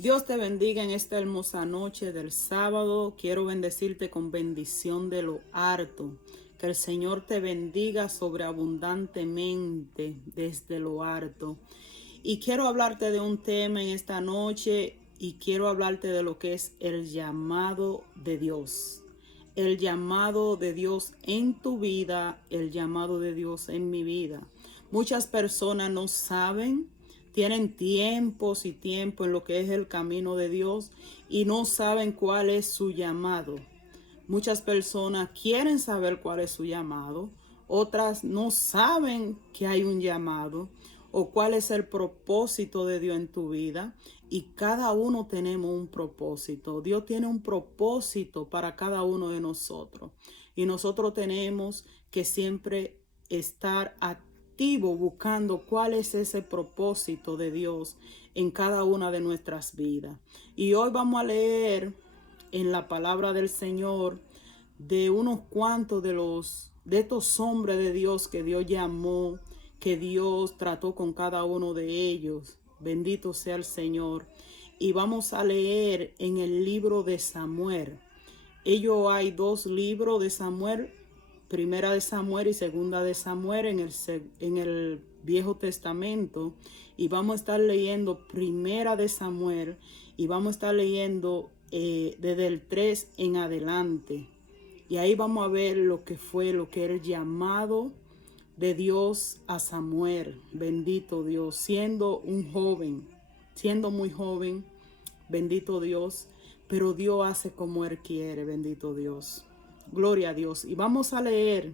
Dios te bendiga en esta hermosa noche del sábado. Quiero bendecirte con bendición de lo harto. Que el Señor te bendiga sobreabundantemente desde lo harto. Y quiero hablarte de un tema en esta noche y quiero hablarte de lo que es el llamado de Dios. El llamado de Dios en tu vida, el llamado de Dios en mi vida. Muchas personas no saben, tienen tiempos y tiempo en lo que es el camino de Dios y no saben cuál es su llamado. Muchas personas quieren saber cuál es su llamado, otras no saben que hay un llamado o cuál es el propósito de Dios en tu vida. Y cada uno tenemos un propósito. Dios tiene un propósito para cada uno de nosotros. Y nosotros tenemos que siempre estar activos buscando cuál es ese propósito de Dios en cada una de nuestras vidas. Y hoy vamos a leer en la palabra del Señor de unos cuantos de estos hombres de Dios que Dios llamó, que Dios trató con cada uno de ellos. Bendito sea el Señor. Y vamos a leer en el libro de Samuel. Hay dos libros de Samuel, primera de Samuel y segunda de Samuel en el Viejo Testamento. Y vamos a estar leyendo primera de Samuel y vamos a estar leyendo desde el 3 en adelante. Y ahí vamos a ver lo que era el llamado de Dios a Samuel. Bendito Dios, siendo un joven, siendo muy joven, bendito Dios, pero Dios hace como Él quiere, bendito Dios. Gloria a Dios. Y vamos a leer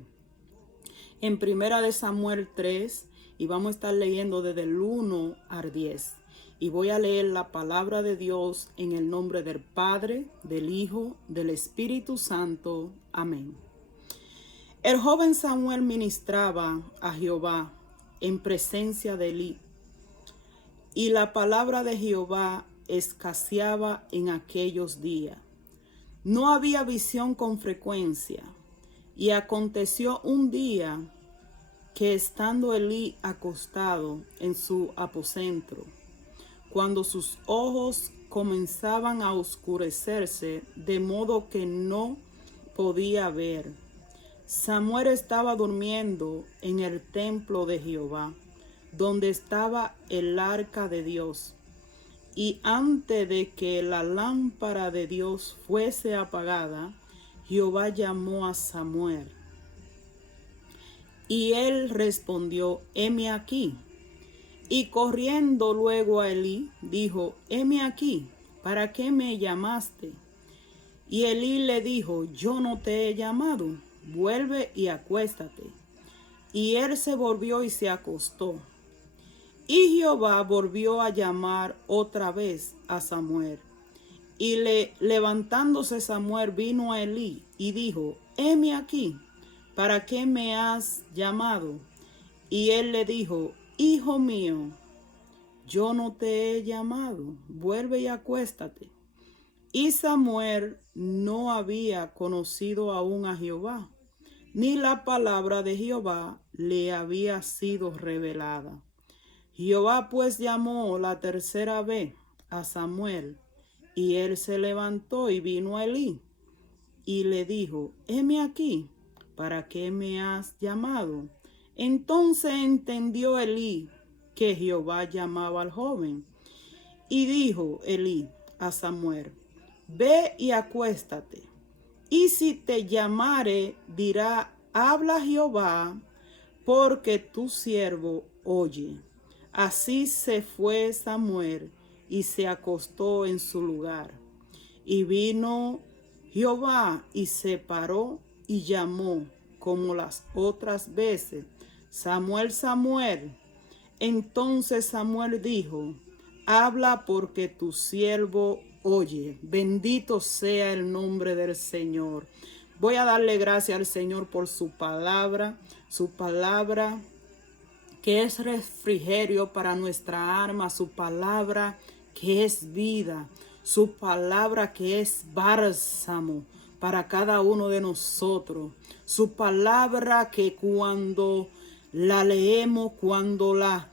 en primera de Samuel 3 y vamos a estar leyendo desde el 1 al 10. Y voy a leer la palabra de Dios en el nombre del Padre, del Hijo, del Espíritu Santo. Amén. El joven Samuel ministraba a Jehová en presencia de Elí, y la palabra de Jehová escaseaba en aquellos días. No había visión con frecuencia, y aconteció un día que estando Elí acostado en su aposento, cuando sus ojos comenzaban a oscurecerse de modo que no podía ver, Samuel estaba durmiendo en el templo de Jehová, donde estaba el arca de Dios. Y antes de que la lámpara de Dios fuese apagada, Jehová llamó a Samuel. Y él respondió: heme aquí. Y corriendo luego a Elí, dijo: heme aquí, ¿para qué me llamaste? Y Elí le dijo: yo no te he llamado, vuelve y acuéstate. Y él se volvió y se acostó. Y Jehová volvió a llamar otra vez a Samuel. Y levantándose Samuel vino a Elí y dijo: heme aquí, ¿para qué me has llamado? Y él le dijo: hijo mío, yo no te he llamado, vuelve y acuéstate. Y Samuel no había conocido aún a Jehová, ni la palabra de Jehová le había sido revelada. Jehová pues llamó la tercera vez a Samuel, y él se levantó y vino a Elí, y le dijo: heme aquí, ¿para qué me has llamado? Entonces entendió Elí que Jehová llamaba al joven. Y dijo Elí a Samuel: ve y acuéstate. Y si te llamare, dirá: habla Jehová, porque tu siervo oye. Así se fue Samuel y se acostó en su lugar. Y vino Jehová y se paró y llamó como las otras veces: Samuel, Samuel. Entonces Samuel dijo: habla, porque tu siervo oye. Bendito sea el nombre del Señor. Voy a darle gracias al Señor por su palabra que es refrigerio para nuestra alma, su palabra que es vida, su palabra que es bálsamo para cada uno de nosotros, su palabra que cuando la leemos, cuando la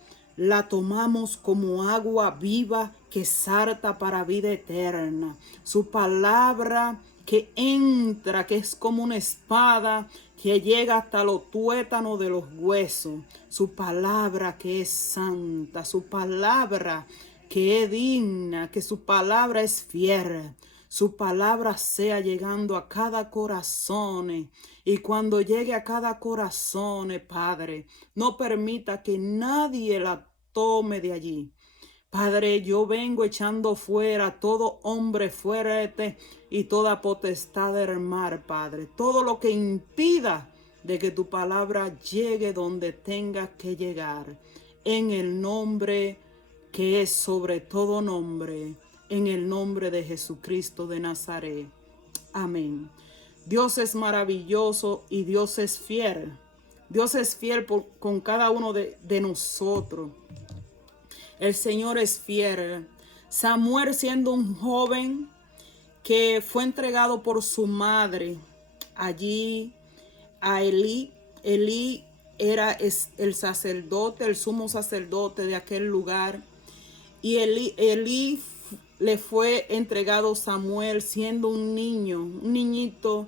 tomamos como agua viva que salta para vida eterna. Su palabra que entra, que es como una espada, que llega hasta los tuétanos de los huesos. Su palabra que es santa, su palabra que es digna, que su palabra es fiel. Su palabra sea llegando a cada corazón. Y cuando llegue a cada corazón, Padre, no permita que nadie la tome de allí. Padre, yo vengo echando fuera todo hombre fuerte y toda potestad del mar, Padre. Todo lo que impida de que tu palabra llegue donde tenga que llegar. En el nombre que es sobre todo nombre, en el nombre de Jesucristo de Nazaret. Amén. Dios es maravilloso y Dios es fiel. Dios es fiel con cada uno de nosotros. El Señor es fiel. Samuel, siendo un joven que fue entregado por su madre allí a Elí. Elí era el sacerdote, el sumo sacerdote de aquel lugar. Y Elí le fue entregado Samuel siendo un niño, un niñito,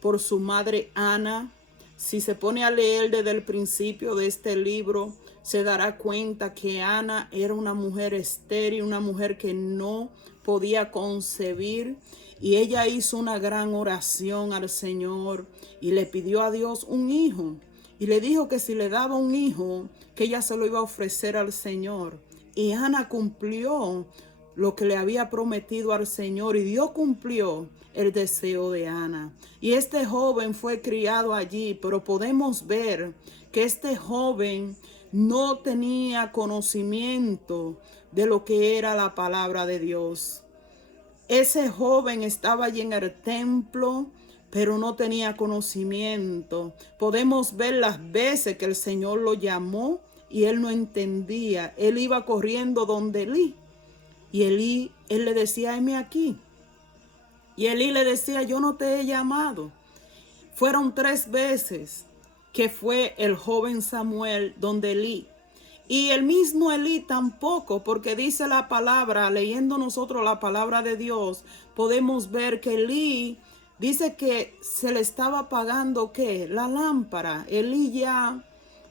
por su madre Ana. Si se pone a leer desde el principio de este libro, se dará cuenta que Ana era una mujer estéril, una mujer que no podía concebir. Y ella hizo una gran oración al Señor y le pidió a Dios un hijo. Y le dijo que si le daba un hijo, que ella se lo iba a ofrecer al Señor. Y Ana cumplió lo que le había prometido al Señor, y Dios cumplió el deseo de Ana. Y este joven fue criado allí, pero podemos ver que este joven no tenía conocimiento de lo que era la palabra de Dios. Ese joven estaba allí en el templo, pero no tenía conocimiento. Podemos ver las veces que el Señor lo llamó y él no entendía. Él iba corriendo donde Elí. Y él le decía, heme aquí. Y Elí le decía, yo no te he llamado. Fueron 3 veces que fue el joven Samuel donde Elí. Y el mismo Elí tampoco, porque dice la palabra, leyendo nosotros la palabra de Dios, podemos ver que Elí dice que se le estaba apagando, ¿qué? La lámpara. Elí ya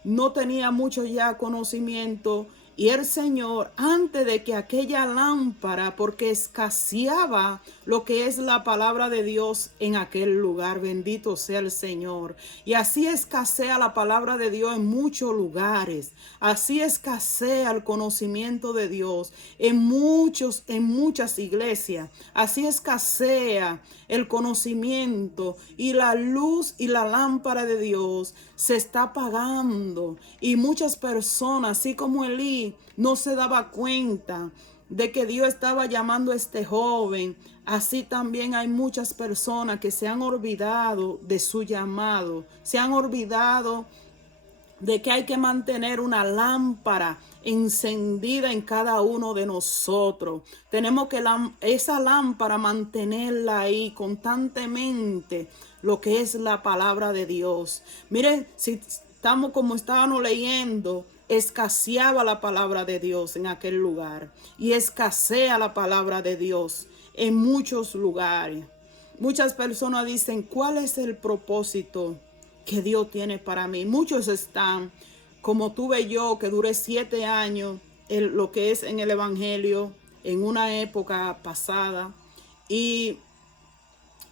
no tenía mucho ya conocimiento. Y el Señor, antes de que aquella lámpara, porque escaseaba lo que es la palabra de Dios en aquel lugar, bendito sea el Señor. Y así escasea la palabra de Dios en muchos lugares. Así escasea el conocimiento de Dios en muchas iglesias. Así escasea el conocimiento y la luz y la lámpara de Dios se está apagando. Y muchas personas, así como Elí, no se daba cuenta de que Dios estaba llamando a este joven. Así también hay muchas personas que se han olvidado de su llamado, se han olvidado de que hay que mantener una lámpara encendida en cada uno de nosotros. Tenemos que esa lámpara mantenerla ahí constantemente, lo que es la palabra de Dios. Miren, si estamos como estábamos leyendo, escaseaba la palabra de Dios en aquel lugar y escasea la palabra de Dios en muchos lugares. Muchas personas dicen, ¿cuál es el propósito que Dios tiene para mí? Muchos están, como tuve yo, que duré 7 años en lo que es en el Evangelio, en una época pasada. Y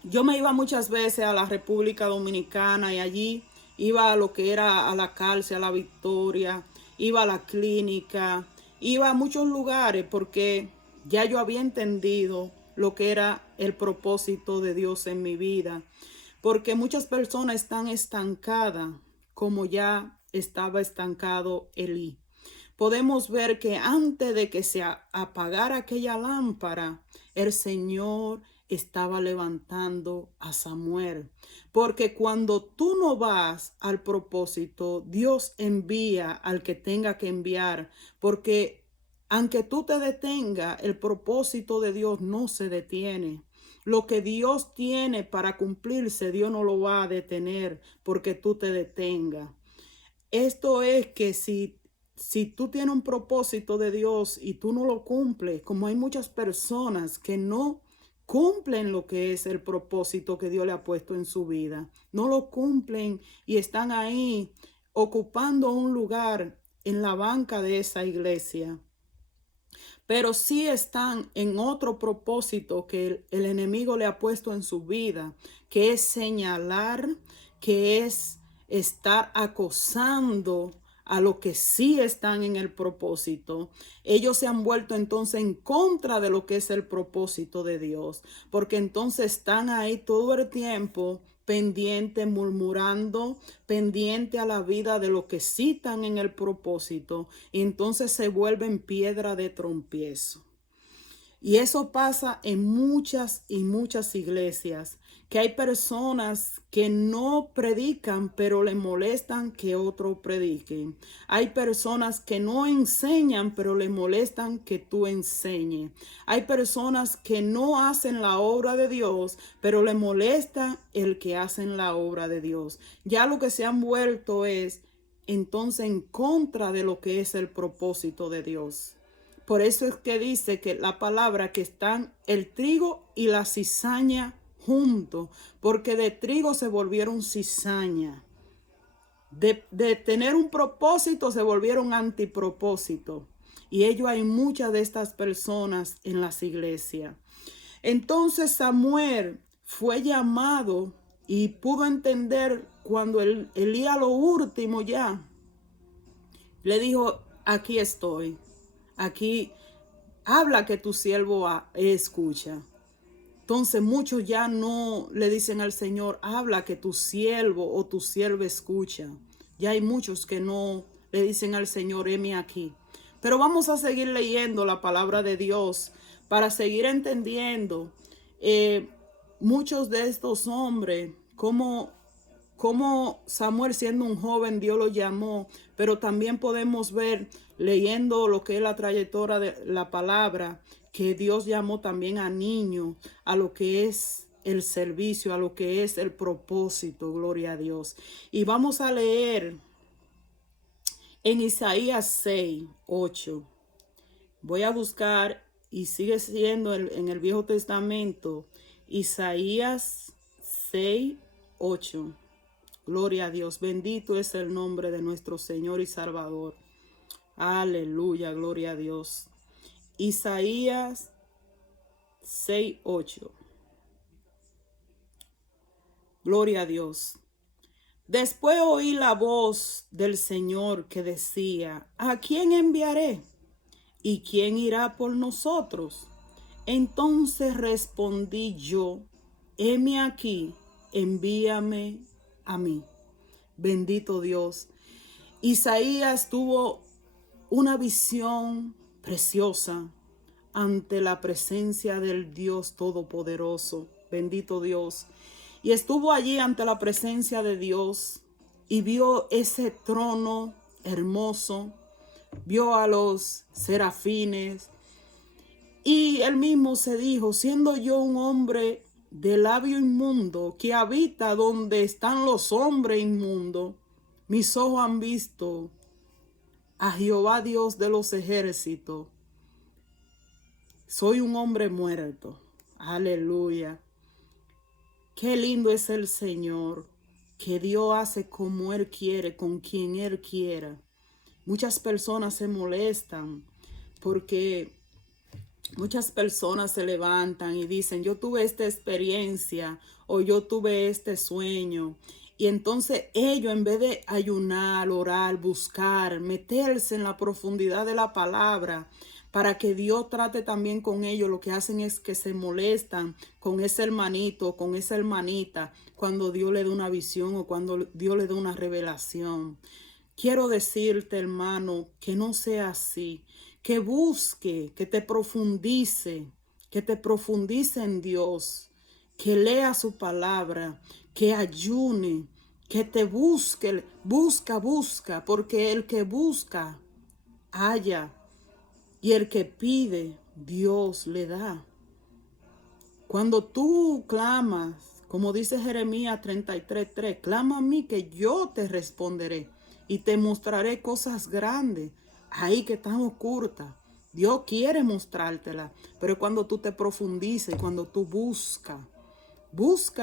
yo me iba muchas veces a la República Dominicana y allí iba a lo que era a la cárcel, a la Victoria, iba a la clínica, iba a muchos lugares porque ya yo había entendido lo que era el propósito de Dios en mi vida. Porque muchas personas están estancadas como ya estaba estancado Elí. Podemos ver que antes de que se apagara aquella lámpara, el Señor estaba levantando a Samuel. Porque cuando tú no vas al propósito, Dios envía al que tenga que enviar. Porque aunque tú te detengas, el propósito de Dios no se detiene. Lo que Dios tiene para cumplirse, Dios no lo va a detener porque tú te detengas. Esto es que si si tú tienes un propósito de Dios y tú no lo cumples, como hay muchas personas que no cumplen lo que es el propósito que Dios le ha puesto en su vida, no lo cumplen y están ahí ocupando un lugar en la banca de esa iglesia, pero sí están en otro propósito que el enemigo le ha puesto en su vida, que es señalar, que es estar acosando a los que sí están en el propósito. Ellos se han vuelto entonces en contra de lo que es el propósito de Dios, porque entonces están ahí todo el tiempo pendiente, murmurando, pendiente a la vida de lo que sí están en el propósito, y entonces se vuelven piedra de tropiezo. Y eso pasa en muchas y muchas iglesias, que hay personas que no predican, pero le molestan que otros prediquen. Hay personas que no enseñan, pero le molestan que tú enseñes. Hay personas que no hacen la obra de Dios, pero le molesta el que hacen la obra de Dios. Ya lo que se han vuelto es entonces en contra de lo que es el propósito de Dios. Por eso es que dice que la palabra que están el trigo y la cizaña juntos, porque de trigo se volvieron cizaña. De tener un propósito se volvieron antipropósito. Y ello hay muchas de estas personas en las iglesias. Entonces Samuel fue llamado y pudo entender cuando Elías lo último ya le dijo: aquí estoy. Aquí habla que tu siervo escucha. Entonces muchos ya no le dicen al Señor: habla que tu siervo o tu sierva escucha. Ya hay muchos que no le dicen al Señor: heme aquí. Pero vamos a seguir leyendo la palabra de Dios para seguir entendiendo muchos de estos hombres, como Samuel, siendo un joven, Dios lo llamó, pero también podemos ver, leyendo lo que es la trayectoria de la palabra, que Dios llamó también a niños, a lo que es el servicio, a lo que es el propósito, gloria a Dios. Y vamos a leer en Isaías 6:8. Voy a buscar, y sigue siendo en el Viejo Testamento, Isaías 6:8. Gloria a Dios, bendito es el nombre de nuestro Señor y Salvador. Aleluya, gloria a Dios. Isaías 6:8. Gloria a Dios. Después oí la voz del Señor que decía: ¿a quién enviaré? ¿Y quién irá por nosotros? Entonces respondí yo: heme aquí, envíame a mí. Bendito Dios. Isaías tuvo una visión preciosa ante la presencia del Dios Todopoderoso. Bendito Dios. Y estuvo allí ante la presencia de Dios y vio ese trono hermoso, vio a los serafines, y él mismo se dijo: siendo yo un hombre de labio inmundo, que habita donde están los hombres inmundos, mis ojos han visto a Jehová Dios de los ejércitos. Soy un hombre muerto. Aleluya. Qué lindo es el Señor, que Dios hace como Él quiere, con quien Él quiera. Muchas personas se molestan porque muchas personas se levantan y dicen: yo tuve esta experiencia o yo tuve este sueño. Y entonces ellos, en vez de ayunar, orar, buscar, meterse en la profundidad de la palabra para que Dios trate también con ellos, lo que hacen es que se molestan con ese hermanito, con esa hermanita, cuando Dios le da una visión o cuando Dios le da una revelación. Quiero decirte, hermano, que no sea así, que busque, que te profundice en Dios, que lea su palabra, que ayune, que te busque, busca, porque el que busca, halla, y el que pide, Dios le da. Cuando tú clamas, como dice Jeremías 33:3, clama a mí que yo te responderé y te mostraré cosas grandes, ahí que están ocultas. Dios quiere mostrártela, pero cuando tú te profundices, cuando tú busca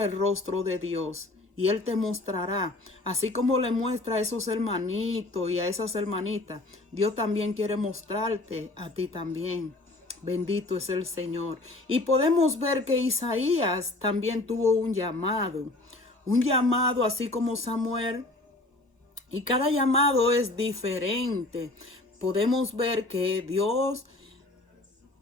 el rostro de Dios y Él te mostrará. Así como le muestra a esos hermanitos y a esas hermanitas, Dios también quiere mostrarte a ti también. Bendito es el Señor. Y podemos ver que Isaías también tuvo un llamado así como Samuel. Y cada llamado es diferente. Podemos ver que Dios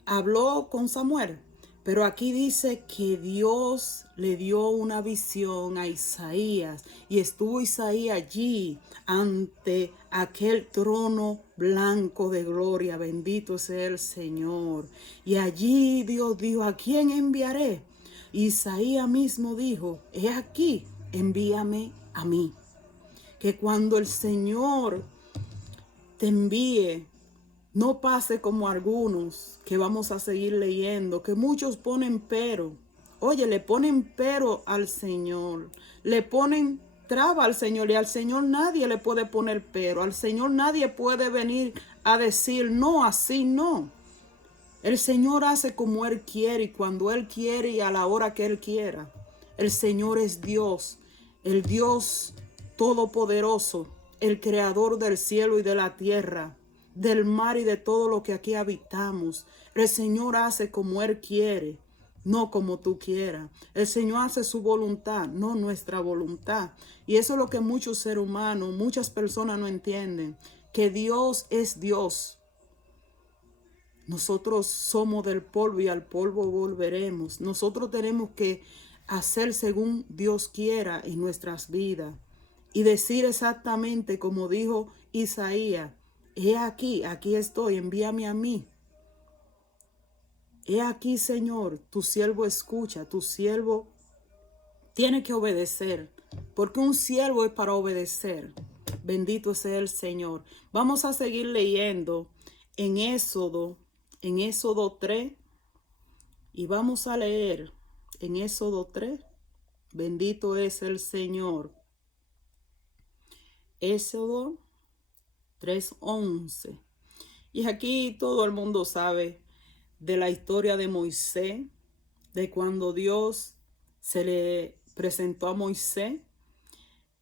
habló con Samuel, pero aquí dice que Dios le dio una visión a Isaías y estuvo Isaías allí ante aquel trono blanco de gloria. Bendito sea el Señor. Y allí Dios dijo: ¿a quién enviaré? Isaías mismo dijo: he aquí, envíame a mí. Que cuando el Señor te envíe, no pase como algunos que vamos a seguir leyendo, que muchos ponen pero. Oye, le ponen pero al Señor, le ponen traba al Señor, y al Señor nadie le puede poner pero. Al Señor nadie puede venir a decir no, así no. El Señor hace como Él quiere y cuando Él quiere y a la hora que Él quiera. El Señor es Dios, el Dios todopoderoso, el creador del cielo y de la tierra, del mar y de todo lo que aquí habitamos. El Señor hace como Él quiere, no como tú quieras. El Señor hace su voluntad, no nuestra voluntad. Y eso es lo que muchos seres humanos, muchas personas no entienden, que Dios es Dios. Nosotros somos del polvo y al polvo volveremos. Nosotros tenemos que hacer según Dios quiera en nuestras vidas y decir exactamente como dijo Isaías: he aquí, aquí estoy, envíame a mí. He aquí, Señor, tu siervo escucha, tu siervo tiene que obedecer, porque un siervo es para obedecer. Bendito sea el Señor. Vamos a seguir leyendo en Éxodo 3, y vamos a leer en Éxodo 3. Bendito es el Señor. Éxodo 3:11. Y aquí todo el mundo sabe de la historia de Moisés, de cuando Dios se le presentó a Moisés.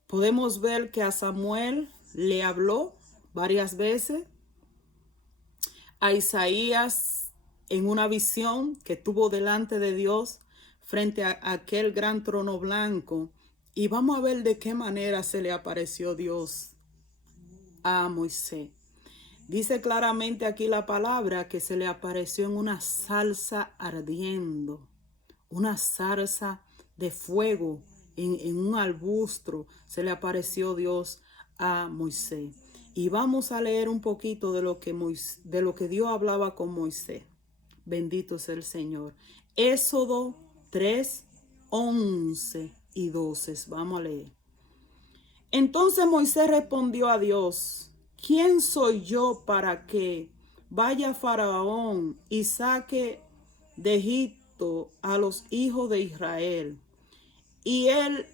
Podemos ver que a Samuel le habló varias veces, a Isaías en una visión que tuvo delante de Dios frente a aquel gran trono blanco. Y vamos a ver de qué manera se le apareció Dios a Moisés. Dice claramente aquí la palabra que se le apareció en una zarza ardiendo, una zarza de fuego, en un arbusto. Se le apareció Dios a Moisés. Y vamos a leer un poquito de lo que Dios hablaba con Moisés. Bendito sea el Señor. Éxodo 3:11 y 12. Vamos a leer. Entonces Moisés respondió a Dios: ¿quién soy yo para que vaya a Faraón y saque de Egipto a los hijos de Israel? Y él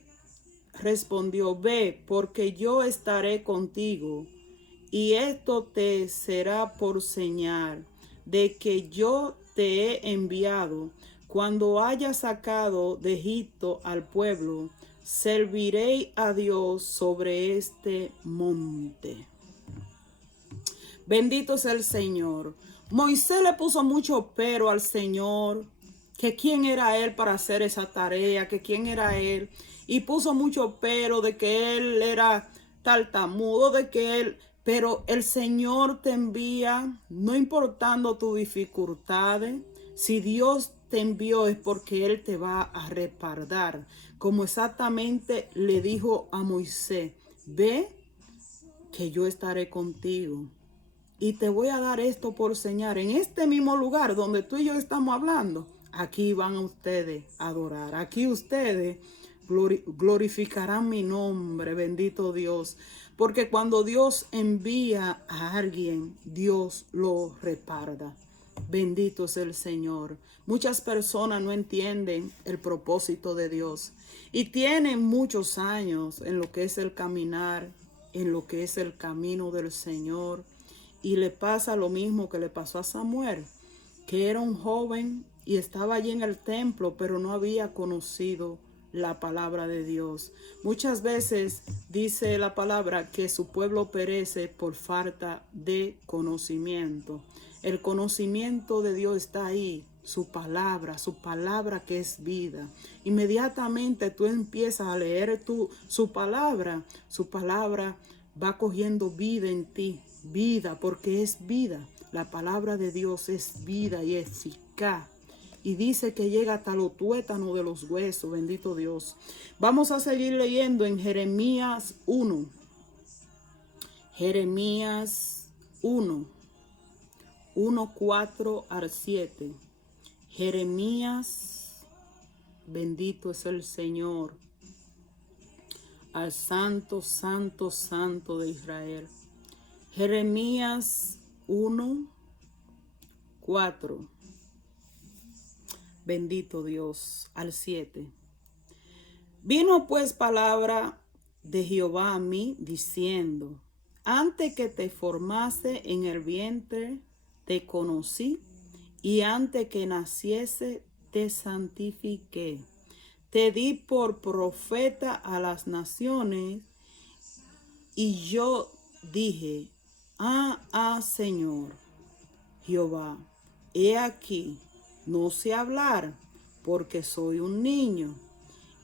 respondió: ve, porque yo estaré contigo, y esto te será por señal de que yo te he enviado. Cuando haya sacado de Egipto al pueblo, serviré a Dios sobre este monte. Bendito sea el Señor. Moisés le puso mucho pero al Señor, que quién era él para hacer esa tarea, que quién era él. Y puso mucho pero de que él era tartamudo, de que él... Pero el Señor te envía, no importando tus dificultades. Si Dios te envió es porque Él te va a respaldar. Como exactamente le dijo a Moisés: ve, que yo estaré contigo. Y te voy a dar esto por señal. En este mismo lugar donde tú y yo estamos hablando, aquí van ustedes a adorar. Aquí ustedes glorificarán mi nombre. Bendito Dios. Porque cuando Dios envía a alguien, Dios lo respalda. Bendito es el Señor. Muchas personas no entienden el propósito de Dios y tienen muchos años en lo que es el caminar, en lo que es el camino del Señor. y le pasa lo mismo que le pasó a Samuel, que era un joven y estaba allí en el templo, pero no había conocido la palabra de Dios. Muchas veces dice la palabra que su pueblo perece por falta de conocimiento. El conocimiento de Dios está ahí, su palabra que es vida. Inmediatamente tú empiezas a leer su palabra va cogiendo vida en ti, vida, porque es vida. La palabra de Dios es vida y eficaz. Y dice que llega hasta los tuétanos de los huesos, bendito Dios. Vamos a seguir leyendo en Jeremías 1. Jeremías 1, 4 al 7. Jeremías, bendito es el Señor, al santo, santo, santo de Israel. Jeremías 1, 4. Bendito Dios, al 7. Vino pues palabra de Jehová a mí diciendo: antes que te formase en el vientre, te conocí, y antes que naciese, te santifiqué. Te di por profeta a las naciones, y yo dije: Señor Jehová, he aquí, no sé hablar, porque soy un niño.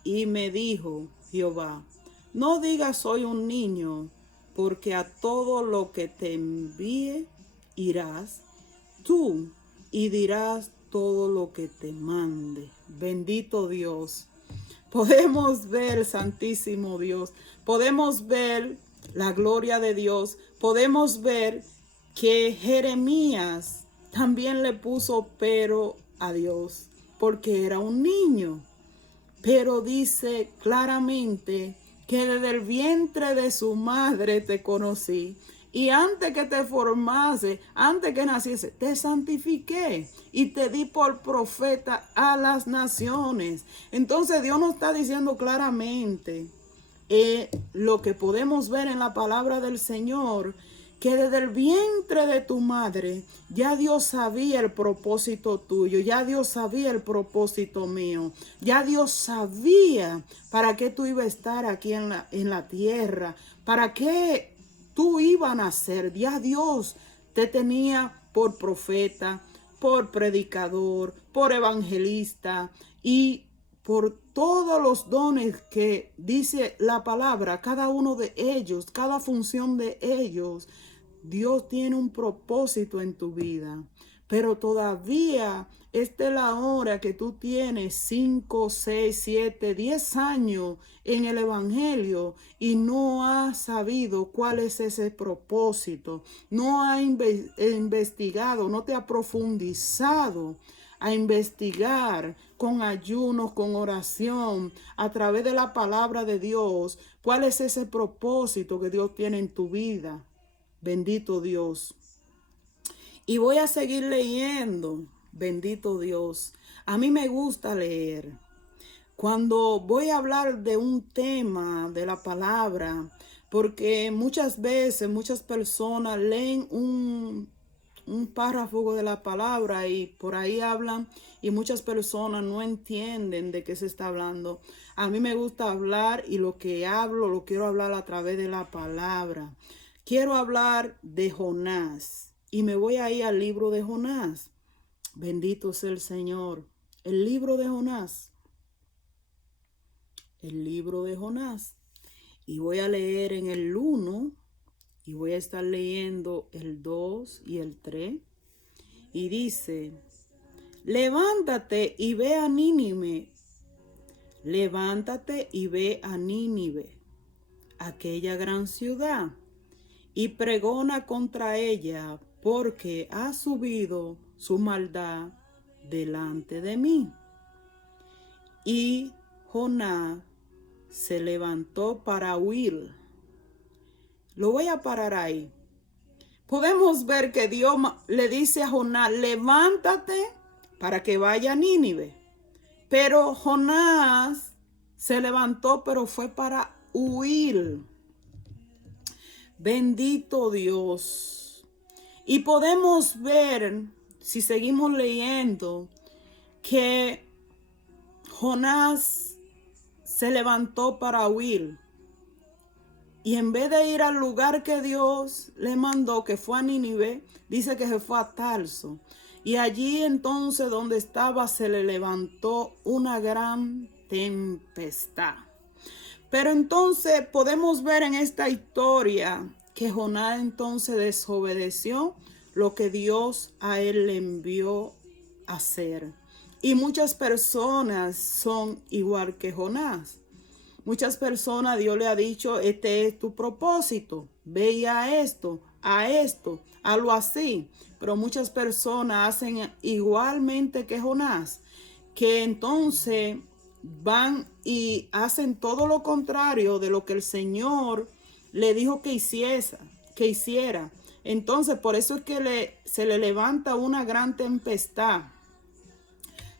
Y me dijo Jehová: no digas soy un niño, porque a todo lo que te envíe irás tú y dirás todo lo que te mande. Bendito Dios. Podemos ver, santísimo Dios, podemos ver la gloria de Dios, podemos ver que Jeremías también le puso pero a Dios, porque era un niño. Pero dice claramente que desde el vientre de su madre te conocí. Y antes que te formase, antes que naciese, te santifiqué y te di por profeta a las naciones. Entonces Dios nos está diciendo claramente lo que podemos ver en la palabra del Señor, que desde el vientre de tu madre ya Dios sabía el propósito tuyo, ya Dios sabía el propósito mío, ya Dios sabía para qué tú ibas a estar aquí en la tierra, para qué tú ibas a nacer. Ya Dios te tenía por profeta, por predicador, por evangelista y por todos los dones que dice la palabra, cada uno de ellos, cada función de ellos. Dios tiene un propósito en tu vida, pero todavía esta es la hora que tú tienes 5, 6, 7, 10 años en el evangelio y no has sabido cuál es ese propósito, no has investigado, no te has profundizado a investigar con ayunos, con oración, a través de la palabra de Dios, cuál es ese propósito que Dios tiene en tu vida. Bendito Dios. Y voy a seguir leyendo. Bendito Dios. A mí me gusta leer. Cuando voy a hablar de un tema de la palabra, porque muchas veces muchas personas leen un párrafo de la palabra y por ahí hablan y muchas personas no entienden de qué se está hablando. A mí me gusta hablar y lo que hablo lo quiero hablar a través de la palabra. Quiero hablar de Jonás y me voy a ir al libro de Jonás. Bendito sea el Señor. El libro de Jonás. El libro de Jonás. Y voy a leer en el 1 y voy a estar leyendo el 2 y el 3. Y dice: levántate y ve a Nínive. Levántate y ve a Nínive, aquella gran ciudad, y pregona contra ella, porque ha subido su maldad delante de mí. Y Jonás se levantó para huir. Lo voy a parar ahí. Podemos ver que Dios le dice a Jonás: levántate para que vaya a Nínive. Pero Jonás se levantó, pero fue para huir. Bendito Dios. Y podemos ver, si seguimos leyendo, que Jonás se levantó para huir. Y en vez de ir al lugar que Dios le mandó, que fue a Nínive, dice que se fue a Tarso. Y allí entonces donde estaba se le levantó una gran tempestad. Pero entonces podemos ver en esta historia que Jonás entonces desobedeció lo que Dios a él le envió a hacer. Y muchas personas son igual que Jonás. Muchas personas Dios le ha dicho, este es tu propósito, ve a esto, hazlo así. Pero muchas personas hacen igualmente que Jonás, que entonces van y hacen todo lo contrario de lo que el Señor le dijo que hiciera. Entonces por eso es que se le levanta una gran tempestad.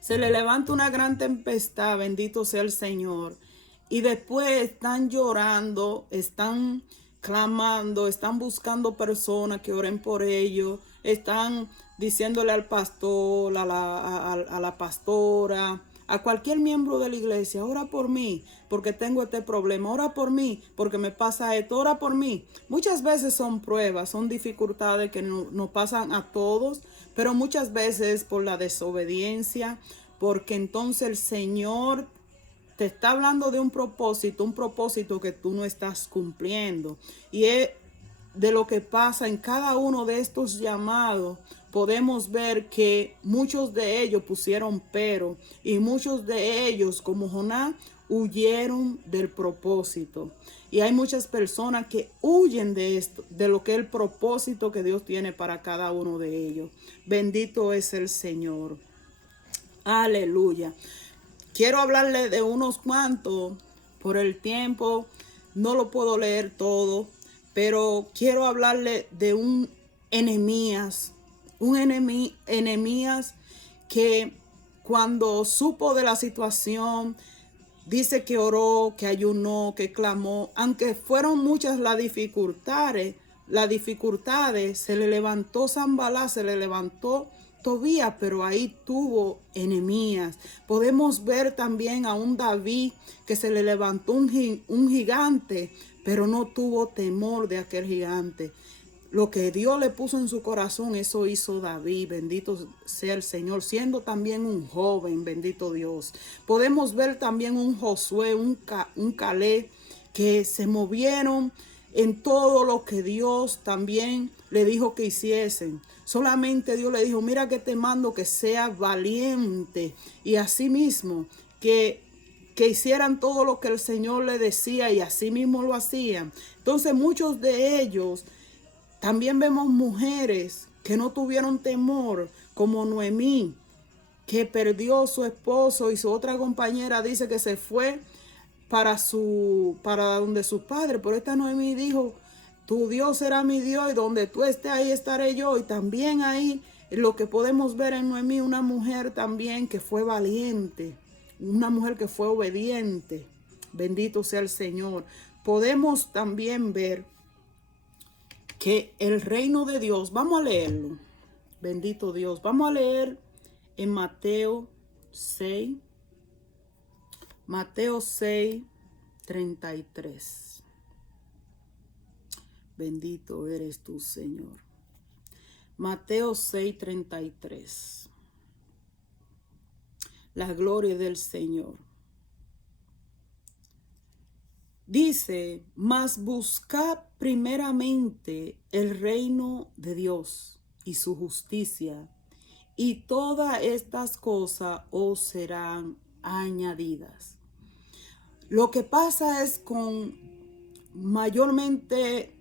Se le levanta una gran tempestad, bendito sea el Señor. Y después están llorando, están clamando, están buscando personas que oren por ellos, están diciéndole al pastor, a la pastora, a cualquier miembro de la iglesia, ora por mí porque tengo este problema, ora por mí porque me pasa esto, ora por mí. Muchas veces son pruebas, son dificultades que nos pasan a todos, pero muchas veces por la desobediencia, porque entonces el Señor te está hablando de un propósito que tú no estás cumpliendo. Y es de lo que pasa en cada uno de estos llamados. Podemos ver que muchos de ellos pusieron pero y muchos de ellos, como Jonás, huyeron del propósito. Y hay muchas personas que huyen de esto, de lo que es el propósito que Dios tiene para cada uno de ellos. Bendito es el Señor. Aleluya. Quiero hablarle de unos cuantos. Por el tiempo no lo puedo leer todo, pero quiero hablarle de un Nehemías que cuando supo de la situación, dice que oró, que ayunó, que clamó, aunque fueron muchas las dificultades, se le levantó Sanballat, se le levantó Tobías, pero ahí tuvo Nehemías. Podemos ver también a un David que se le levantó un gigante, pero no tuvo temor de aquel gigante. Lo que Dios le puso en su corazón, eso hizo David, bendito sea el Señor, siendo también un joven, bendito Dios. Podemos ver también un Josué, un Caleb, que se movieron en todo lo que Dios también le dijo que hiciesen. Solamente Dios le dijo, mira que te mando que seas valiente. Y así mismo que hicieran todo lo que el Señor le decía y así mismo lo hacían. Entonces muchos de ellos, también vemos mujeres que no tuvieron temor, como Noemí, que perdió su esposo y su otra compañera dice que se fue para donde su padre. Pero esta Noemí dijo, tu Dios será mi Dios y donde tú estés ahí estaré yo. Y también ahí lo que podemos ver en Noemí, una mujer también que fue valiente, una mujer que fue obediente. Bendito sea el Señor. Podemos también ver que el reino de Dios, vamos a leerlo, bendito Dios, vamos a leer en Mateo 6, 33. Bendito eres tú, Señor. Mateo 6, 33. La gloria del Señor. Dice, mas buscad primeramente el reino de Dios y su justicia, y todas estas cosas os serán añadidas. Lo que pasa es con mayormente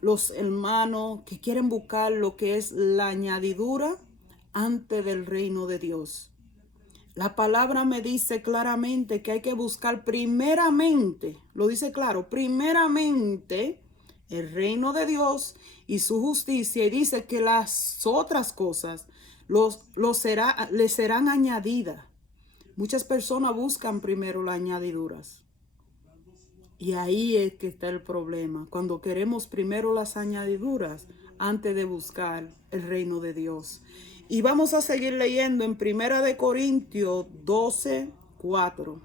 los hermanos que quieren buscar lo que es la añadidura antes del reino de Dios. La palabra me dice claramente que hay que buscar primeramente, lo dice claro, primeramente el reino de Dios y su justicia, y dice que las otras cosas les serán añadidas. Muchas personas buscan primero las añadiduras. Y ahí es que está el problema. Cuando queremos primero las añadiduras antes de buscar el reino de Dios. Y vamos a seguir leyendo en 1 Corintios 12:4.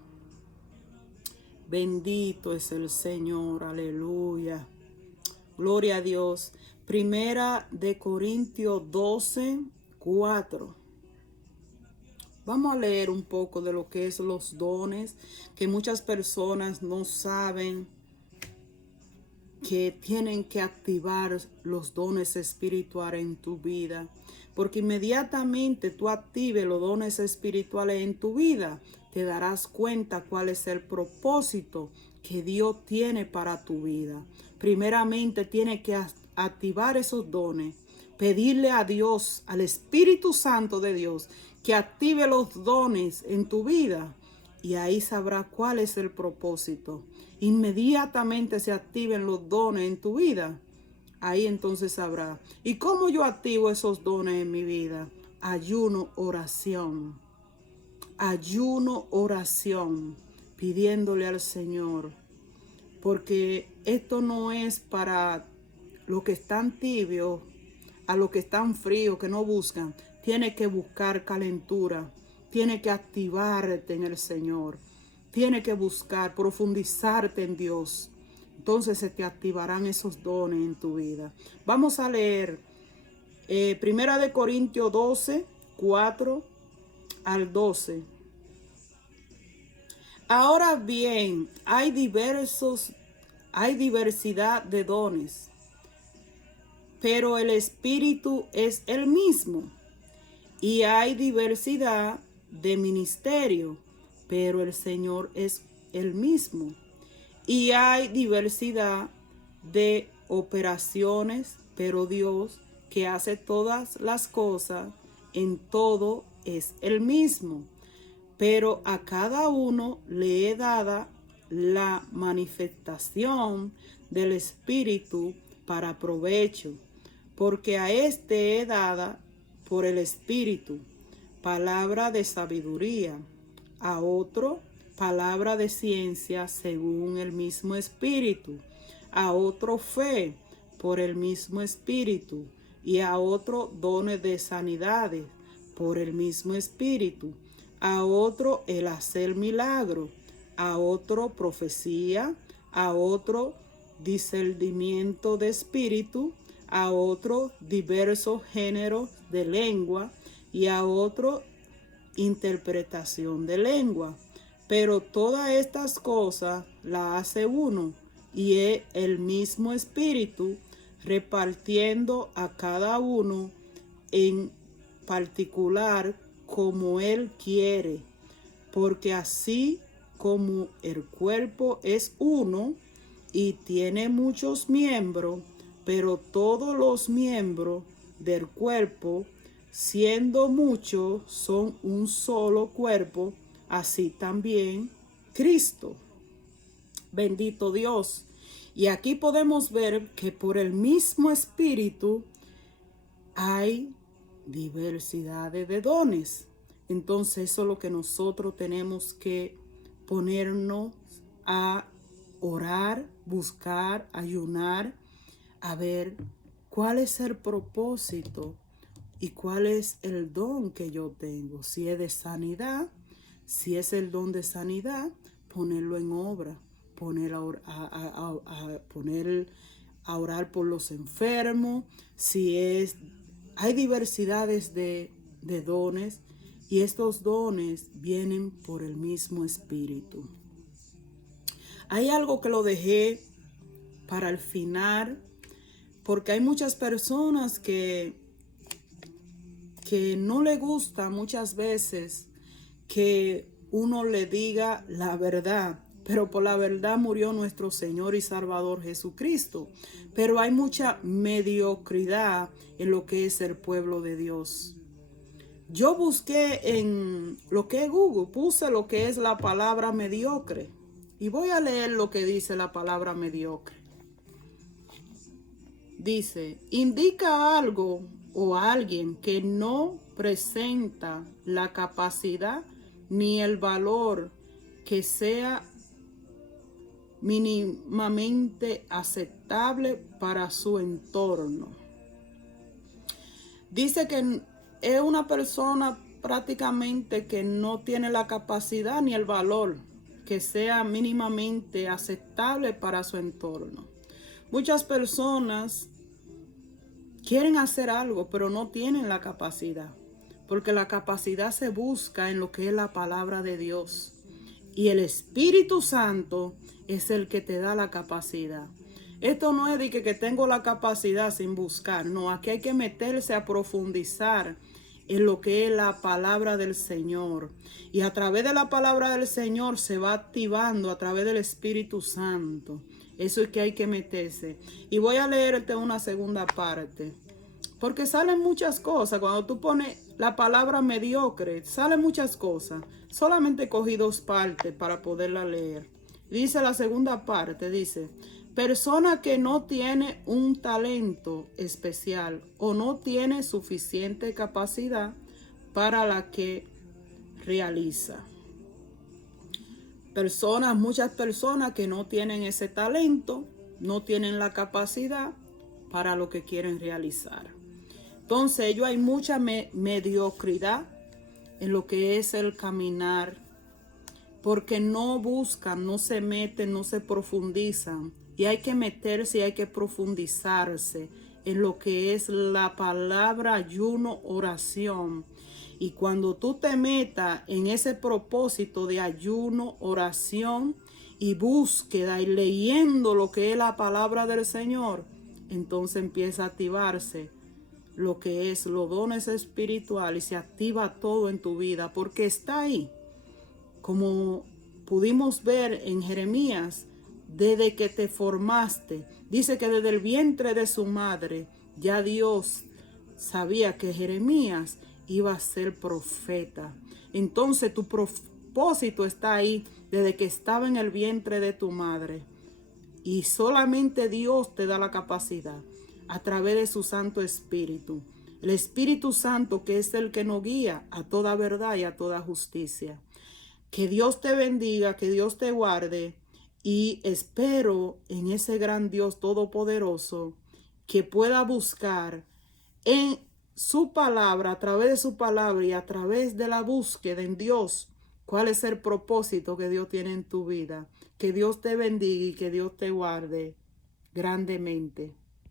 Bendito es el Señor, aleluya. Gloria a Dios. 1 Corintios 12:4. Vamos a leer un poco de lo que es los dones, que muchas personas no saben que tienen que activar los dones espirituales en tu vida. Porque inmediatamente tú actives los dones espirituales en tu vida, te darás cuenta cuál es el propósito que Dios tiene para tu vida. Primeramente tienes que activar esos dones, pedirle a Dios, al Espíritu Santo de Dios, que active los dones en tu vida, y ahí sabrás cuál es el propósito. Inmediatamente se activen los dones en tu vida, ahí entonces sabrás. ¿Y cómo yo activo esos dones en mi vida? Ayuno, oración. Ayuno, oración, pidiéndole al Señor. Porque esto no es para los que están tibios, a los que están fríos, que no buscan. Tiene que buscar calentura, tiene que activarte en el Señor, tiene que buscar, profundizarte en Dios. Entonces se te activarán esos dones en tu vida. Vamos a leer 1 Corintios 12:4-12. Ahora bien, hay diversidad de dones, pero el Espíritu es el mismo. Y hay diversidad de ministerio, pero el Señor es el mismo. Y hay diversidad de operaciones, pero Dios, que hace todas las cosas en todo, es el mismo. Pero a cada uno le he dada la manifestación del Espíritu para provecho, porque a este he dada por el Espíritu palabra de sabiduría, a otro palabra de ciencia según el mismo Espíritu, a otro fe por el mismo Espíritu, y a otro dones de sanidades por el mismo Espíritu, a otro el hacer milagro, a otro profecía, a otro discernimiento de espíritu, a otro diversos géneros de lengua, y a otro interpretación de lengua. Pero todas estas cosas las hace uno, y es el mismo Espíritu, repartiendo a cada uno en particular como Él quiere. Porque así como el cuerpo es uno y tiene muchos miembros, pero todos los miembros del cuerpo, siendo muchos, son un solo cuerpo, así también Cristo. Bendito Dios. Y aquí podemos ver que por el mismo Espíritu hay diversidades de dones. Entonces eso es lo que nosotros tenemos que ponernos a orar, buscar, ayunar, a ver cuál es el propósito y cuál es el don que yo tengo. Si es de sanidad, si es el don de sanidad, ponerlo en obra, poner a orar por los enfermos. Si es, hay diversidades de dones, y estos dones vienen por el mismo Espíritu. Hay algo que lo dejé para el final, porque hay muchas personas que no le gusta muchas veces que uno le diga la verdad, pero por la verdad murió nuestro Señor y Salvador Jesucristo. Pero hay mucha mediocridad en lo que es el pueblo de Dios. Yo busqué en lo que es Google, puse lo que es la palabra mediocre, y voy a leer lo que dice la palabra mediocre. Dice, indica algo o a alguien que no presenta la capacidad ni el valor que sea mínimamente aceptable para su entorno. Dice que es una persona prácticamente que no tiene la capacidad ni el valor que sea mínimamente aceptable para su entorno. Muchas personas quieren hacer algo, pero no tienen la capacidad, porque la capacidad se busca en lo que es la palabra de Dios. Y el Espíritu Santo es el que te da la capacidad. Esto no es de que tengo la capacidad sin buscar, no, aquí hay que meterse a profundizar en lo que es la palabra del Señor. Y a través de la palabra del Señor se va activando a través del Espíritu Santo. Eso es que hay que meterse. Y voy a leerte una segunda parte. Porque salen muchas cosas. Cuando tú pones la palabra mediocre, salen muchas cosas. Solamente cogí 2 partes para poderla leer. Dice la segunda parte, dice: persona que no tiene un talento especial o no tiene suficiente capacidad para la que realiza. Muchas personas que no tienen ese talento, no tienen la capacidad para lo que quieren realizar. Entonces, hay mucha mediocridad en lo que es el caminar, porque no buscan, no se meten, no se profundizan. Y hay que meterse y hay que profundizarse en lo que es la palabra, ayuno, oración. Y cuando tú te metas en ese propósito de ayuno, oración y búsqueda y leyendo lo que es la palabra del Señor, entonces empieza a activarse lo que es los dones espirituales y se activa todo en tu vida, porque está ahí. Como pudimos ver en Jeremías, desde que te formaste, dice que desde el vientre de su madre, ya Dios sabía que Jeremías iba a ser profeta. Entonces tu propósito está ahí desde que estaba en el vientre de tu madre. Y solamente Dios te da la capacidad a través de su Santo Espíritu. El Espíritu Santo, que es el que nos guía a toda verdad y a toda justicia. Que Dios te bendiga, que Dios te guarde, y espero en ese gran Dios todopoderoso que pueda buscar en su palabra, a través de su palabra y a través de la búsqueda en Dios, cuál es el propósito que Dios tiene en tu vida. Que Dios te bendiga y que Dios te guarde grandemente.